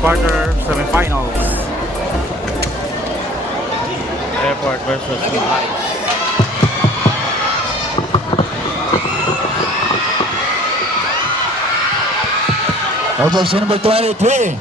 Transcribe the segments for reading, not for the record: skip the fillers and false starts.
quarter semifinals. Airport versus Vice. Jersey number 23.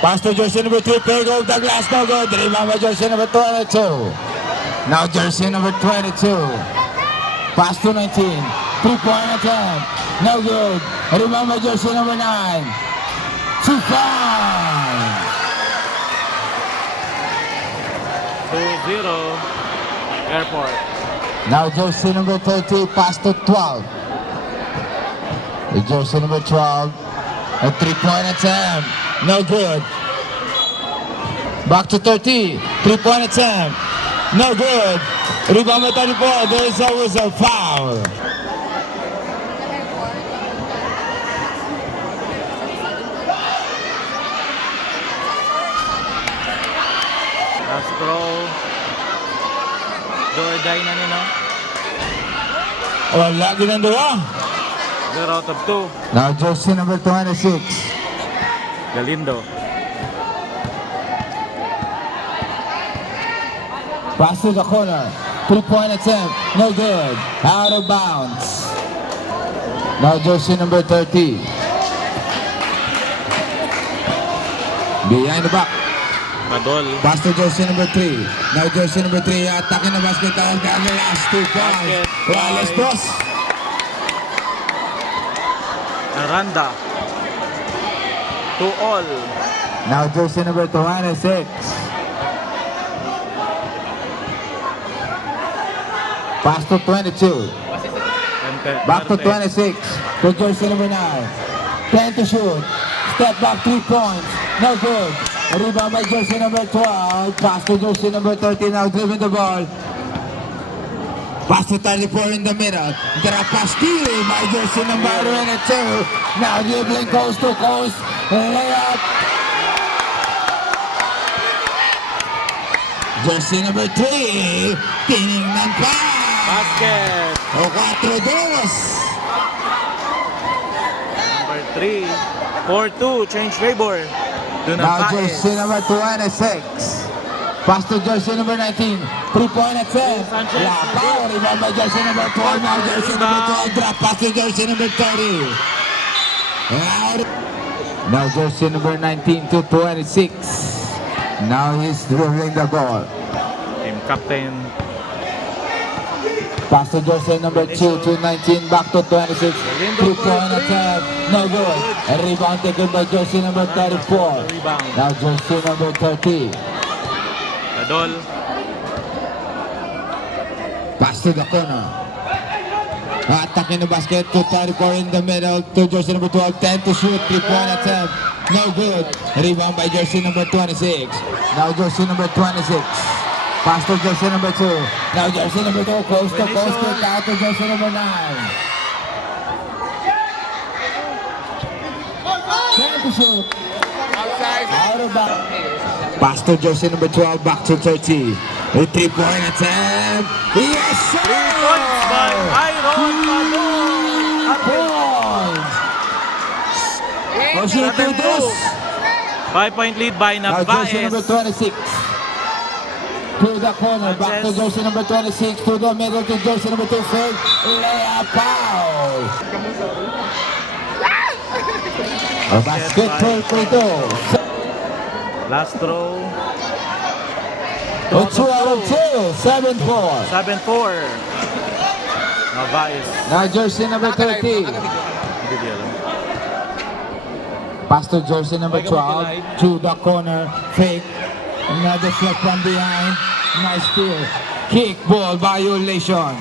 Pass to jersey number 3. Pick off the glass. No good. Rebound by jersey number 22. Now jersey number 22. Pass to 19. 3-point attempt. No good. Rebound by jersey number 9. 2-5. 2-0 Airport. Now jersey number 30. Pass to 12. Jersey number 12. A 3-point attempt. No good. Back to 30. 3-point attempt. No good. Rebound by 34. There is always a foul. Last throw. Door die na nino. Wala ginagawa. 0 out of 2. Now jersey number 26. Galindo. Pass to the corner. 3-point attempt. No good. Out of bounds. Now jersey number 30. Behind the back. Madol. Pass to jersey number 3. Now jersey number 3. Attacking the basket. The last 2 Basket. points. Wallace Dos. Aranda. 2-all. Now jersey number 26. Pass to 22. Back to 26. To jersey number 9. 10 to shoot. Step back 3 points. No good. Rebound by jersey number 12. Pass to jersey number 13. Now dribbling the ball. Pass to 34 in the middle. Drop pass steal by jersey number 22. Now dribbling coast to coast. Layup. Jersey number 3. Tinignan pa. Basket. O 4-2. Number 3. 4-2. Change favor. Now Dunapaes. jersey number 26. Pass to jersey number 19. 3-point attempt. Sanchez. Lapao. Rebound by jersey number 12. Now jersey number 12. Drop pass to jersey number 30. Now jersey number 19 to 26. Now he's dribbling the ball. Team captain. Pass to jersey number 2 to 19. Back to 26. 3-point attempt. No good. A rebound taken by jersey number 34. Rebound. Now jersey number 30. Madol. Pass to the corner. Attacking the basket to 34 in the middle to jersey number 12. 10 to shoot. 3-point attempt. No good. Rebound by jersey number 26. Now jersey number 26. Pass to jersey number 2. Now jersey number 2. Close to coast. Kick out to jersey number 9. 10 to shoot. Out of bounds. Pass to jersey number 12. Back to 30. A 3-point attempt. Yes, sir! 3 points by Iron Madol. Points. Jersey number 2. 5-point lead by Now jersey number Navaes. 26. To the corner. Back to jersey number 26. To the middle to jersey number 2. Fake. Layup foul. A basket for Prito. Last throw. It's 2 out of 2. 7-4. 7-4. Navaes. Now jersey number 30. Hindi di alam. Pass to jersey number 12. To the corner. Fake. Another flip from behind. Nice steal. Kick ball violation.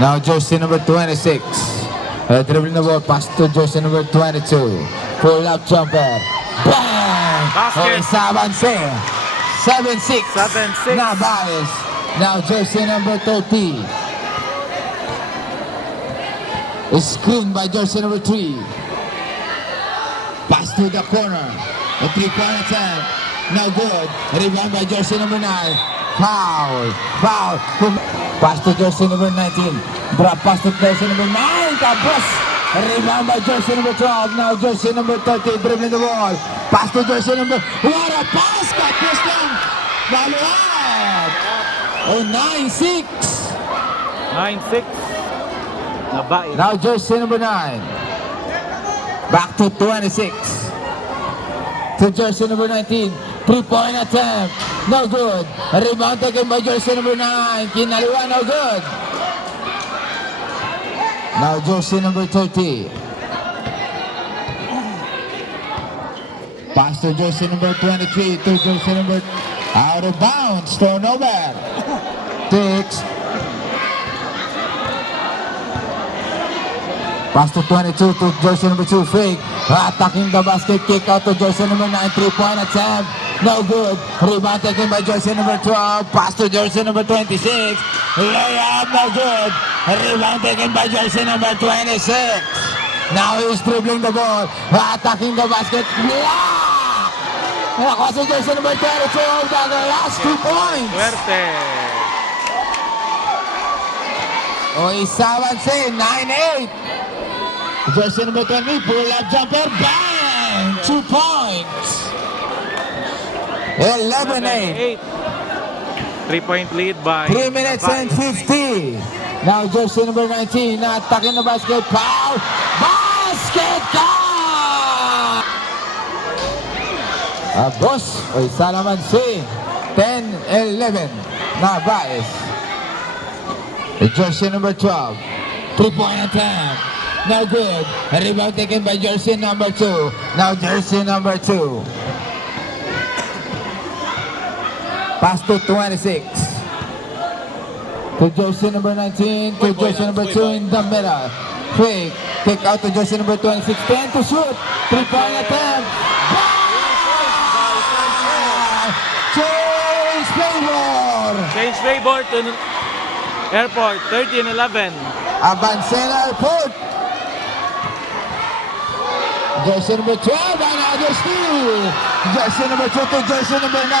Now jersey number 26. Dribbling the ball. Pass to jersey number 22. Pull up jumper. Bang! Basket. 7-6. 7-6. Navaes. Now jersey number 30. Screen by jersey number 3. Pass to the corner. A 3-point attempt. No good. Rebound by jersey number 9. Foul. Foul. Pass to jersey number 19. Drop pass to jersey number 9. Tapos, rebound by jersey number 12. Now jersey number 30, dribbling the ball. Pass to jersey number... What a pass! Tapos lang! Baluat! Oh, 9-6. 9-6. Nabait. Now jersey number 9. Back to 26. To jersey number 19. 3-point attempt. No good. Rebound taken by jersey number 9. Kinaliwa, no good. Now jersey number 30. Pass to jersey number 23. To jersey number... Out of bounds. Turnover. 6. Pass to 22 to jersey number 2, fake. Attacking the basket, kick out to jersey number 9, 3-point attempt. No good. Rebound taken by jersey number 12. Pass to jersey number 26. Layup, no good. Rebound taken by jersey number 26. Now he's dribbling the ball. Attacking the basket. Block! Nakuha si jersey number 22. The last 2 points. Suerte. O isawan si 9-8. Jersey number 20, pull-up jumper, bang! 2 points. 11-8. 3-point lead by 3 minutes and 50. Now jersey number 19, attacking the basket, foul! Basket count! Boss, o isa naman si 10-11 na Baez. Jersey number 12, 3-point attempt. No good. Rebound taken by jersey number 2. Now jersey number 2. Pass to 26. To jersey number 19. To jersey number 2 in the middle. Fake. Kick out to jersey number 26. 10 to shoot. 3-point attempt. Change favor. Change favor to Airport. 13-11. Avancena Airport. Jersey number 12, another steal. Jersey number 2 to jersey number 9.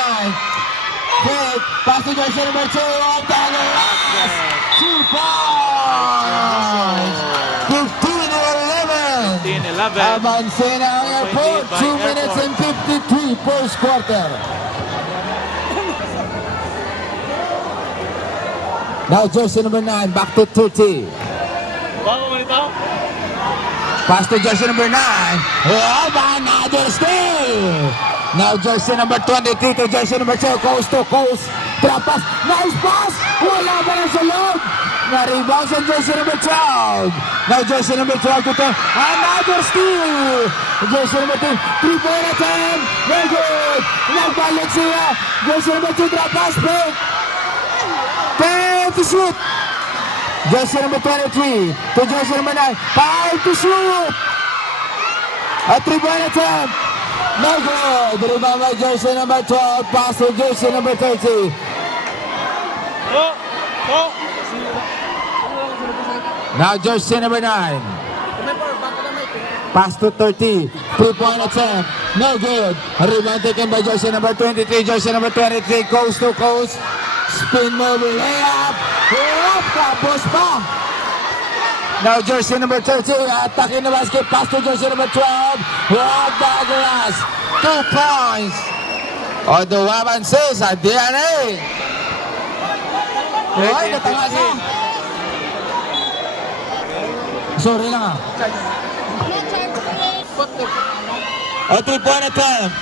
Fake, pass to jersey number 2, off the last. 2 points. 15-11. 15-11. Avancena Airport, 2 minutes and 53 first quarter. Now jersey number 9, back to 30. Pass to jersey number 9. Oh, another steal. Now jersey number 23 to jersey number 2. Coast to coast. Drop pass. Nice pass. Wala ba na sa loob? Na-rebound sa jersey number 12. Now jersey number 12 to 10. Another steal. Jersey number 10. 3-point attempt. Very good. Nagbalik siya. Jersey number 2 drop pass. Break. 10 to shoot. Jersey number 23 to jersey number 9. 5 to shoot. A 3-point attempt. No good. Rebound by jersey number 12. Pass to jersey number 30. Now jersey number 9. Pass to 30. 3-point attempt. No good. Rebound taken by jersey number 23. Jersey number 23. Coast to coast. Spin move. Layup. Layup. Tapos pa. Now jersey number 30. Attacking the basket. Pass to jersey number 12. Rob Douglas. 2 points. O duwaban sis sa DNA. Hoy, natanga siya. Sorry lang ah. A 3-point attempt.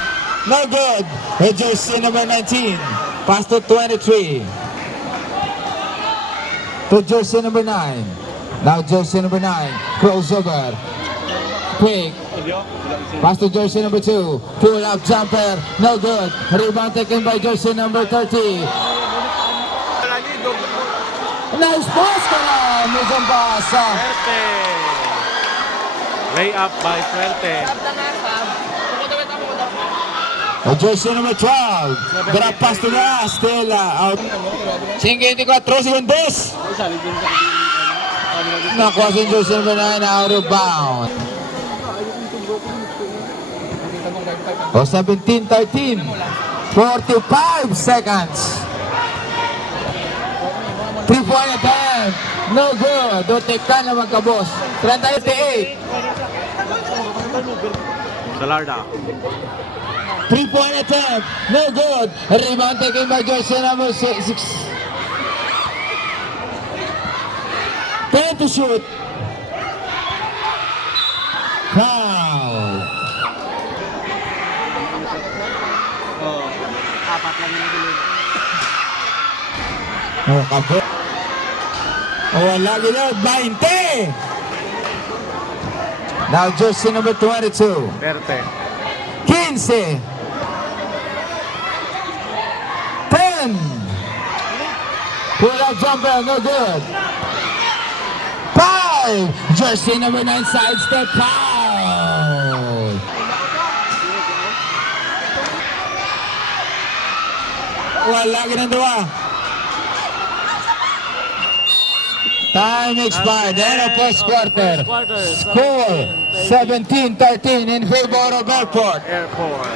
No good. Jersey number 19. Pass to 23. To jersey number 9. Now jersey number 9. Crossover. Quick. Pass to jersey number 2. Pull up jumper. No good. Rebound taken by jersey number 30. Nice pass ka na. Misang pasa. Suerte. Layup by Suerte. Jersey number 12. Drop pass to the still out. 54 segundos. Nakuha si jersey number 9 out of bound. O 17-13. 45 seconds. 3-point attempt. No good. Dotek ka na magkabos. 38. Salarda. 3-point attempt. No good. Rebound taken by jersey number 6. 10 to shoot. Foul. Apat lang yung nagulog. Oh, kapo. Oh, wala gilid. 20. Now jersey number 22. Perte. 15. 10. Pull up jumper, no good. 5. Jersey number 9, sidestep foul. Wala ginagawa. Time expired. End of first quarter. Score 17-13 in favor of Airport. Airport.